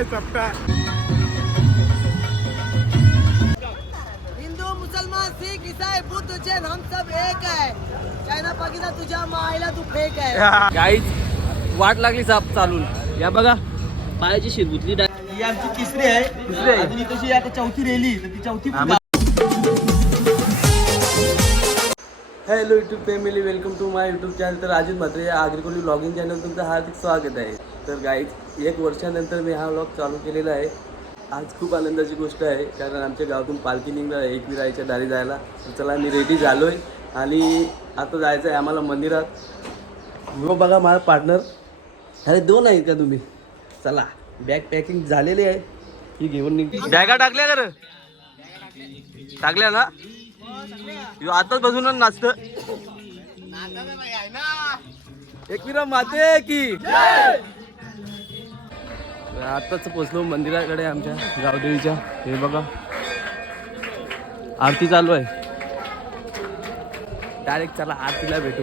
झाले चपटा हिंदू मुसलमान सिख ईसाई बुद्ध जैन हम सब एक है। चायना पाकिस्तान तुझ्या मायला तू फेक आहे गाईच वाट लागली साप चालून? या बघा पायाची शिरगुतली डाय ही आमची तिसरी आहे. तिसरी आहे. अजून ही तशी आता चौथी राहिली तर ती चौथी हा, hello YouTube family welcome to my YouTube channel तर अजित म्हात्रे या आग्रिकोली ब्लॉगिंग चॅनल तुमचं हार्दिक स्वागत आहे. तर गाईज एक वर्षानंतर मी हा व्लॉग चालू केलेला आहे. आज खूप आनंदाची गोष्ट आहे कारण आमच्या गावातून पालखी निघणार आहे एकविराईच्या दारी जायला. तर चला मी रेडी झालो आहे आणि आता जायचं आहे आम्हाला मंदिरात. हो बघा माझा पार्टनर अरे दोन आहेत का तुम्ही? चला बॅग पॅकिंग झालेली आहे. ही घेऊन निघ. बॅगा टाकल्या का रे? टाकल्या ना? आताच बसून नाचत एकविरा माते की. आताच पोचलो मंदिराकडे आमच्या गावदेवीच्या. हे बघा. आरती चालू आहे. डायरेक्ट चला आरतीला भेटू.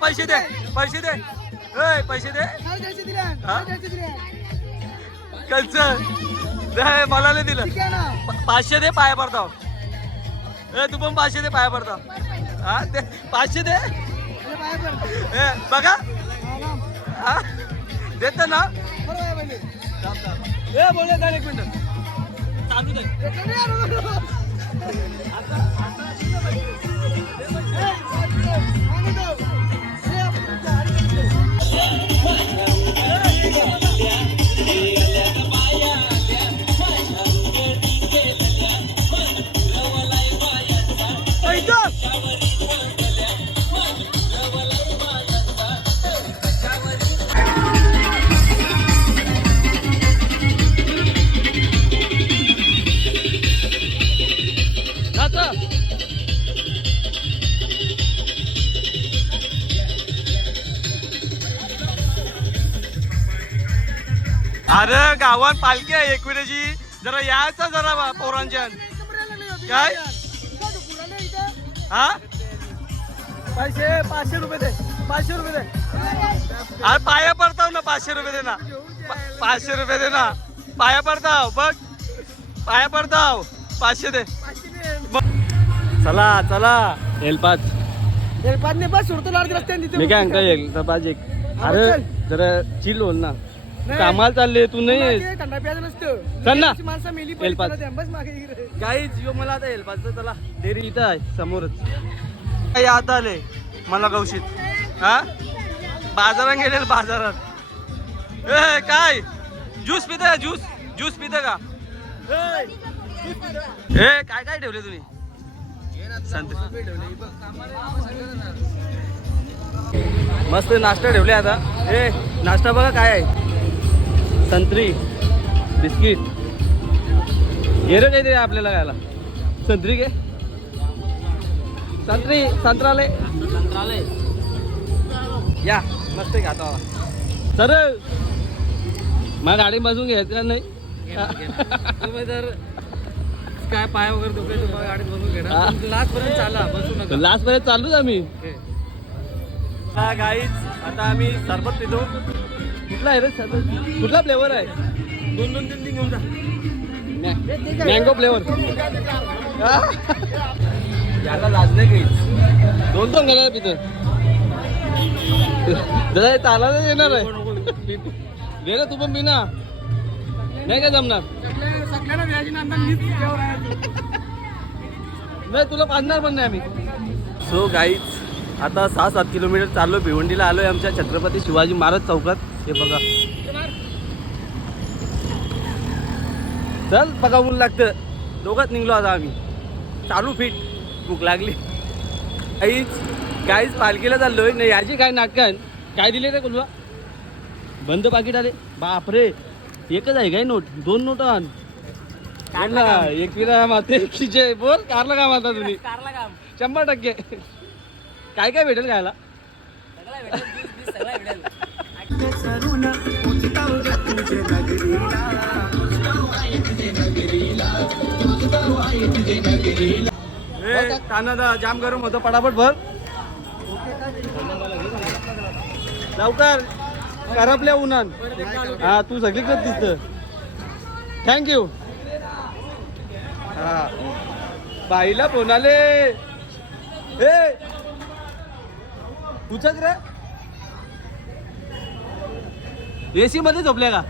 पैसे दे पैसे दे। पैसे दे। हा? मला नाही दिलं. पाचशे दे पाया पडताव. ए तू पण पाचशे दे पाया पडताव. हा ते पाचशे दे. बघा. हा? देत ना. ए बोले एक मिनिट. चालू दे. पालखी आहे एकविरेची जरा यायचं जरा बा पोरांच्या. काय? हा? पैसे पाचशे रुपये दे पाचशे रुपये दे. अरे पाया पडताव ना पाचशे रुपये दे ना. पाचशे रुपये दे ना. पाया पडताव बघ. पाया पडताव. पाचशे दे. चला चला. एलपाच पाच. बस सोडतो लाड रस्त्याने मी काय अंका येईल तर पाच एक. अरे जरा चिल होल ना. कामाला चालले तू नाही चल ना. माणसं मेली एलपाच. बस मागे इकडे. काहीच यो मला आता एलपाच चला डेअरी इथं आहे समोरच. काही आता आले मला गवशीत हा? बाजारात गेले बाजारात. ए काय? ज्यूस पिता ज्यूस? ज्यूस पिता का? ए, काय काय ठेवले तुम्ही? संत्री मस्त नाश्ता ठेवले आता. ए नाश्ता बघा काय आहे. संत्री बिस्किट. घे रे काहीतरी आपल्याला खायला. संत्री घे संत्री संत्रालय. संत्रालय. या मस्त आता. सर मला गाडी बसून घ्यायचं का नाही? तुम्ही जर काय पाय वगैरे दुखले तुम्हाला गाडीत बसून हा. घेणार लास्ट पर्यंत चाला बसू नका. लास्ट पर्यंत चालूच आम्ही. हा गाईच आता आम्ही सरबत पितो. कुठला आहे रे कुठला फ्लेवर आहे? दोन दोन तीन तीन घेऊन जा मँगो फ्लेवर याला लाज नाही काही दोन दोन घालायला पितं. दादा हे चालायला येणार आहे. ना तू पण पिना नाही काय जमणार. नाही तुला बांधणार पण नाही आम्ही. सो गाईच आता सहा सात किलोमीटर चाललो भिवंडीला आलोय आमच्या छत्रपती शिवाजी महाराज चौकात. हे बघा. चल बघा ऊन लागतं. दोघात निघलो आता आम्ही. चालू फिट. भूक लागली. काहीच काहीच पालखीला चाललोय. नाही याची काय नाटकं? काय दिले रे कोल्हा बंद पाकिट आले. बापरे. एकच आहे काय नोट? दोन नोट आण. बोल ना एकविरा माते बोल कारला काय मारता तुम्ही. कारला काम. शंभर टक्के. काय काय भेटेल खायला? सगळा भेटेल सगळा जाम गरम होतं. पटापट भर. लवकर. करपल्या उन्हान. हा तू सगळीकडे दिसत. थँक्यू हा. बाईला फोन आले. ए! उचक रे. एसी मध्ये झोपले का?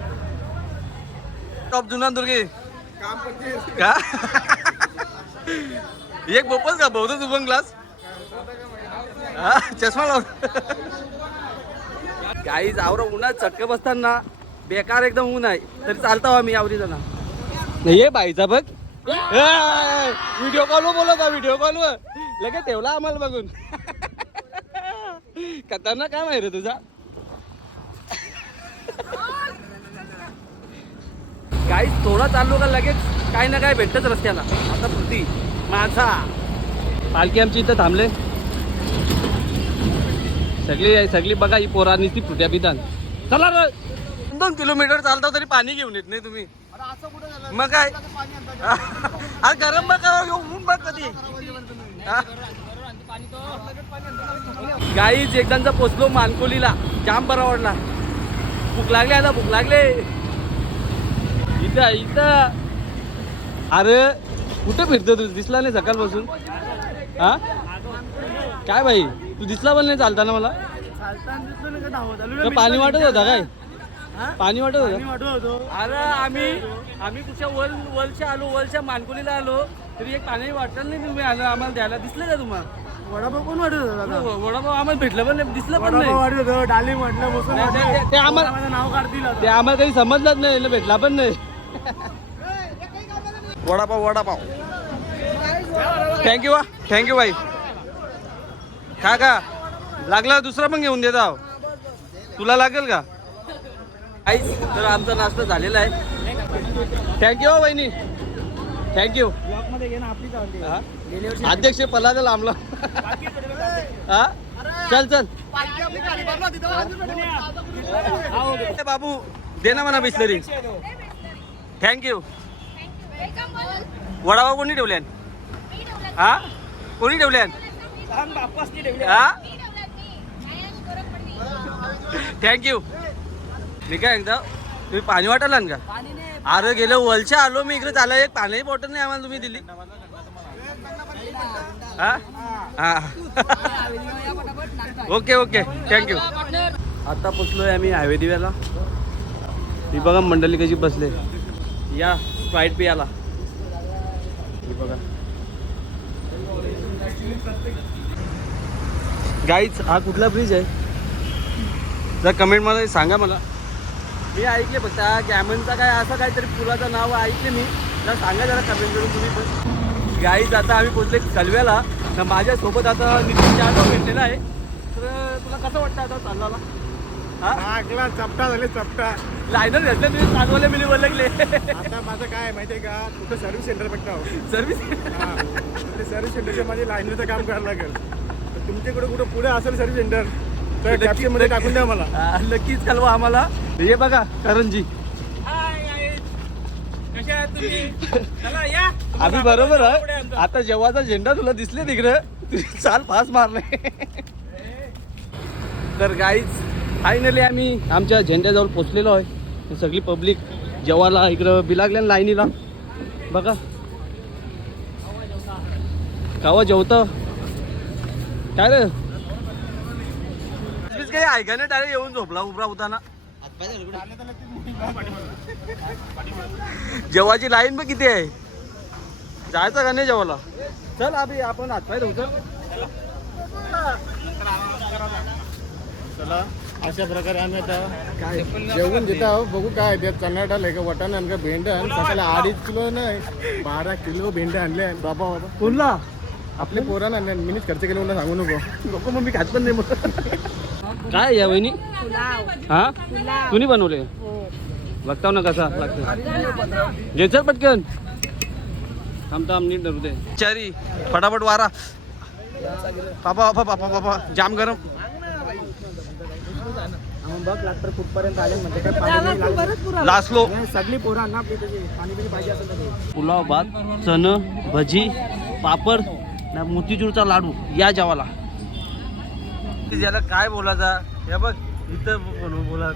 टॉप जुना दुर्गे. का? एक बोपच का? बहुतेक शुभम ग्लास हा? चष्मा लाव. काही आवरा उन्हात चटके बसताना बेकार एकदम ऊन आहे. तरी चालतो आम्ही आवरी जण नाही ये बाईचा बघ. व्हिडिओ कॉल बोलत व्हिडिओ कॉल लगेच ठेवला आम्हाला बघून. खतरनाक आहे रे तुझा. काही थोडा चाललो का लगेच काही ना काय भेटतच रस्त्याला. आता पुरती माझा. पालखी आमची इथं थांबले. सगळी सगळी बघा ही पोरा ती फुट्या पितान चला रे. दोन किलोमीटर चालता तरी पाणी घेऊन येत नाही तुम्ही. मग काय? अरे गरम बघा ऊन बघ कधी. गाईच एकदाचा पोचलो मानकोलीला जाम बरा वाटला. भूक लागली आता भूक लागले. इथं इथं. अरे कुठं फिरतो तू? दिसला नाही सकाळपासून. हा? काय भाई तू दिसला पण नाही चालताना मला? पाणी वाटत होता काय? पाणी वाटत होतं? अरे आम्ही आम्ही कुठच्या वल वलच्या आलो वलच्या मानकोलीला आलो तरी एक पाणी वाटलं नाही तुम्ही आलं आम्हाला द्यायला. दिसलं का तुम्हाला? वडापाव कोण वाटत होता? व- वडापाव आम्हाला भेटलं पण नाही दिसलं पण नाही. वाटत होतं डाली म्हटलं ते- आम्हाला नाव काढतील. ते आम्हाला काही समजलंच नाही भेटला पण नाही. वडापाव वडापाव. थँक्यू थँक्यू बाई. का का लागला दुसरा पण घेऊन देत आहो. तुला लागेल का? आईच तर आमचा नाश्ता झालेला आहे. थँक्यू हो बहिणी थँक्यू ब्लॉकमध्ये घे ना आपलीच अध्यक्ष लांबला. हा? चल चल. बाबू दे ना म्हणा बिस्लरी. थँक्यू वडापाव कोणी ठेवल्यान हा? कोणी ठेवल्यान. हा? थँक्यू मी. काय एकदा तुम्ही पाणी वाटायला का? अरे गेलं वलच्या आलो मी इकडे चाललं एक पाणी बॉटल नाही आम्हाला तुम्ही दिली. हा? हा. ओके ओके थँक्यू आता पोचलोय आम्ही हायवे दिव्याला ही बघा मंडळी कशी बसले. या स्प्राईट पियाला. याला बघा. गाईच हा कुठला ब्रिज आहे? जर कमेंटमध्ये सांगा मला. मी ऐकले फक्त हा गॅमनचा काय असं काहीतरी पुलाचं नाव ऐकले मी. जरा सांगा जरा कमेंट करून तुम्ही पण. गाईच आता आम्ही पोचले कलव्याला. तर माझ्यासोबत आता नितीन जाधव भेटलेला आहे. तर तुला कसं वाटतं आता चालवायला? हा? आगला चपटा झाले चपटा. लायनर घेतले तुम्ही चालवायला मिली बोलले आता माझं काय आहे माहितीये का? कुठं सर्व्हिस सेंटर बघता सर्विस ते सर्व्हिस सेंटरच्या माझे लाईनचं काम करायला लागेल. तुमच्याकडे कुठं पुढे असेल सर्व्हिस सेंटर तर कॅप्शनमध्ये टाकून द्या मला. नक्कीच चालवा आम्हाला. हे बघा करंजी आम्ही बरोबर आहे. आता जेव्हाचा झेंडा तुला दिसले तिकडे चाल फास मारले. तर गाईज फायनली आम्ही आमच्या झेंड्याजवळ पोचलेलो आहे. ही सगळी पब्लिक जेवायला इकडं बिलागल्या ना लाईनीला. बघा. कावा जेवतं. काय रे? काही ऐका नाही डायरेक्ट येऊन झोपला उभरा होताना. जेवाची लाईन बघ किती आहे? जायचं का नाही जेवायला? चल अभि आपण हातपाय चल चला. अशा प्रकारे आम्ही आता काय जेवून घेत आहोत बघू काय त्यात चणा आहे का वटाणा आणि का भेंड्या आणि सकाळी अडीच किलो नाही बारा किलो भेंड्या आणल्या बाबा बाबा. कोणला? आपले पोरांना आणल्या मीच खर्च केले म्हणून सांगू नको. नको मग मी खात पण नाही मग काय या वहिनी? हा? कुणी बनवले बघताव ना कसा लागतं चल पटकन. थांब थांब नीट धरू दे. चारी फटाफट वारा. पापा पापा पापा पापा जाम गरम. बघ कुठपर्यंत आले म्हणजे काय पाणी. लासलो सगळी पोरांना आपली त्याची पाणी बिणी पाहिजे. पुलाव भात चण भजी पापड ना मोतीचूरचा लाडू या जेवाला याला काय बोलायचा हे बघ इथं बोलू बोला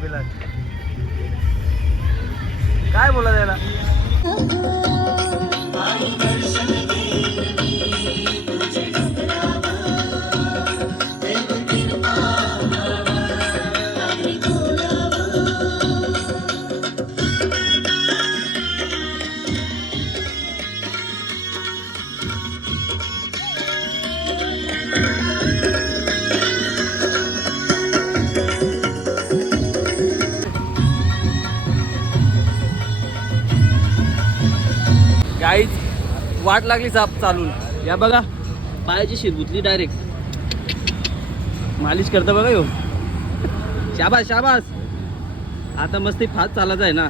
काय बोला याला वाट लागली साप चालून. या बघा पायाची शिरबुतली डायरेक्ट मालिश करता बघा यो. शाबास शाबास. आता मस्ती फास्ट चालत आहे ना.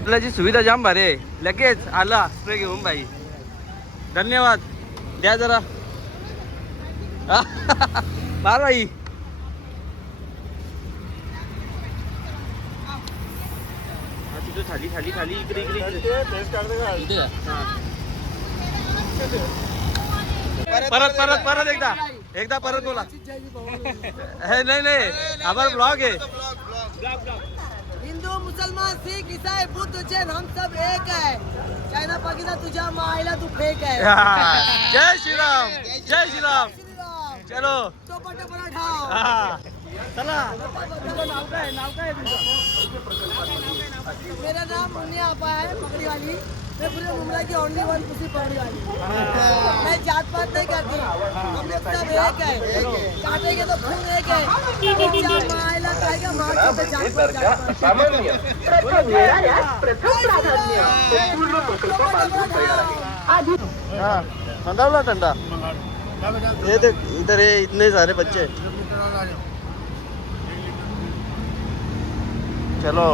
आपल्याची सुविधा जाम भारी आहे. लगेच आला स्प्रे घेऊन बाई. धन्यवाद. द्या जरा. बार बाई. तिथं खाली खाली खाली इकडे इकडे. परत परत परत एकदा. एकदा परत बोला. हे नाही नाही. आम्हाला ब्लॉग आहे. हिंदू मुसलमान सिख ईसाई बुद्ध जैन हम सब एक है. चायना पाकिस्तान तुझ्या मायला तू फेक आहे जय श्रीराम. जय श्रीराम. चलो. चौपट पराठा. हा. चला नाव काय नाव काय मेरा नाम मुन्नी आपा है पकड़ी वाली। मैं पूरे मुमला की ओनली वन पुसी पकड़ी वाली। मैं जात पात नहीं करती। हम लोग सब एक है। काटेंगे तो खून एक है। मायला खाएगा मार के जात पात हाँ ठंडा बोला ठंडा ये देख इधर है इतने सारे बच्चे चलो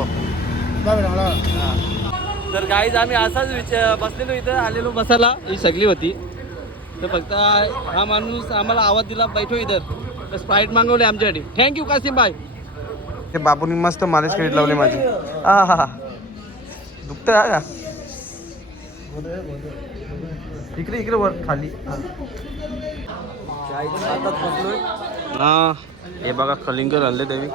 तर गाईज आम्ही असाच विचार बसलेलो इथं आलेलो बसायला. ही सगळी होती. तर फक्त हा माणूस आम्हाला आवाज दिला बैठो इधर तर स्प्राईट मागवले आमच्यासाठी. थँक्यू कासिम बाय हे बापूनी मस्त मालिश करीत लावली माझी. हा हा. दुखत का इकडे इकडे वर खाली. हा. हे बघा कलिंगर आणले ठीक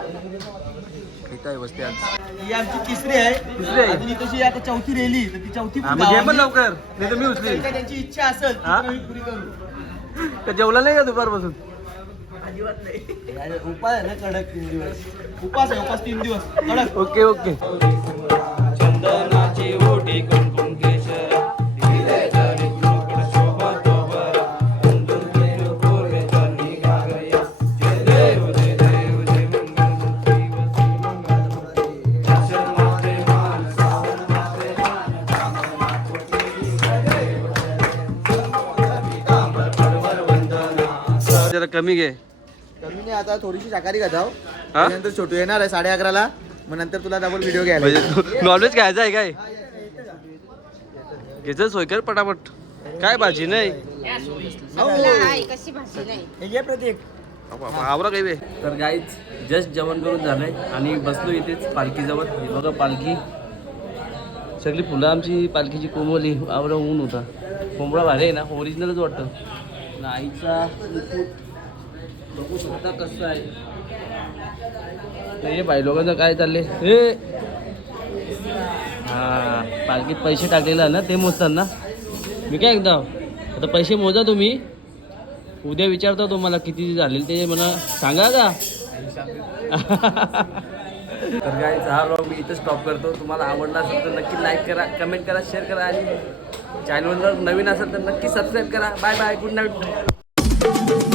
आहे बसते आज. ही आमची तिसरी आहे. तिसरी आहे? अजून तशी आता चौथी राहिली तर ती चौथी हा, मग पण लवकर. नाही तर मी उचली त्यांची इच्छा असेल तर हा? आम्ही पुरी करू. का जेवला नाही का दुपारपासून? अजिबात नाही. उपास आहे ना कडक तीन दिवस. उपास आहे उपास तीन दिवस. कडक. Okay okay. चंदनाची ओटी कमी घे. कमी नाही आता थोडीशी शाकाहारी खाताव. हा? नंतर छोटू येणार आहे साडे अकराला. मग नंतर तुला डबल व्हिडिओ घ्यायला म्हणजे नॉनव्हेज खायचं आहे काय? घ्यायचं सोय कर पटापट. काय भाजी नाही? कशी भाजी नाही? ये प्रतीक. आवरा काही बे? तर गाईच जस्ट जेवण करून झालंय आणि बसलो इथेच पालखीजवळ. हे बघा पालखी. सगळी फुलं आमची पालखीची कोंबवली आवरा ऊन होता. कोंबडा भारी आहे ना ओरिजिनलच वाटतं. आणि आईचा मुकुट शकता कसं आहे? हे बाई लोकांचं काय चालले हे! हा पालखीत पैसे टाकलेले ना ते मोजतात ना? मी काय एकदा आता पैसे मोजा तुम्ही. उद्या विचारतो तुम्हाला किती झालेले ते मला सांगा का? तर काय हा व्लॉग मी इथं स्टॉप करतो. तुम्हाला आवडला असेल तर नक्की लाईक करा कमेंट करा शेअर करा आणि चॅनलवर नवीन असेल तर नक्की सबस्क्राईब करा. Bye bye good night